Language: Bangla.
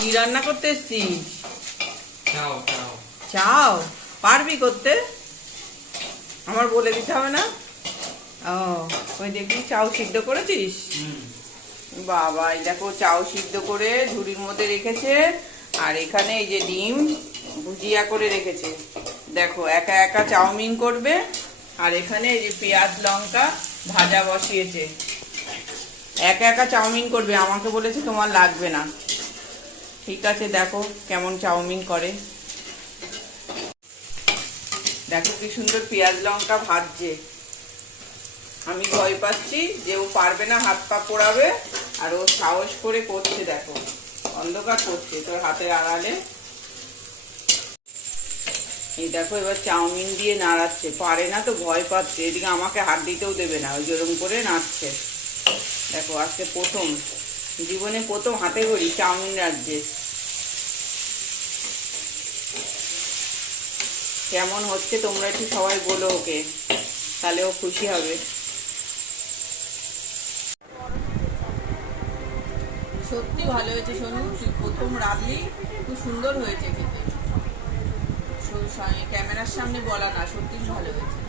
কি রান্না করতে এসছিস? চাও চাও চাও পারবি করতে? আমার বলে দিতে হবে না? ও, ওই দেখবি চাউ সিদ্ধ করেছিস? বাবা, এই দেখো চাউ সিদ্ধ করে ঝুড়ির মধ্যে রেখেছে। আর এখানে এই যে ডিম ভুজিয়া করে রেখেছে। দেখো একা একা চাউমিন করবে। আর এখানে এই যে পেঁয়াজ লঙ্কা ভাজা বসিয়েছে। একা একা চাউমিন করবে, আমাকে বলেছে তোমার লাগবে না। ঠিক আছে, দেখো কেমন চাউমিন করে। দেখো কি সুন্দর পেঁয়াজ লঙ্কা ভাজছে। আমি ভয় পাচ্ছি যে ও পারবে না, হাত পা পোড়াবে। আর ও সাহস করে করছে, দেখো অন্ধকার করছে তোর হাতের আড়ালে। এই দেখো এবার চাউমিন দিয়ে নাড়াচ্ছে, পারে না তো ভয় পাচ্ছে। এদিকে আমাকে হাত দিতেও দেবে না, ওই জরম করে নাড়ছে। দেখো আজকে প্রথম, জীবনে প্রথম হাতে করি চাউমিন রাঁধছে। কেমন হচ্ছে তোমরা একটু সবাই বলো ওকে, তাহলে ও খুশি হবে। সত্যি ভালো হয়েছে সোনু, তুই প্রথম রাঁধলি, খুব সুন্দর হয়েছে খেতে। ক্যামেরার সামনে বলা না, সত্যি ভালো হয়েছে।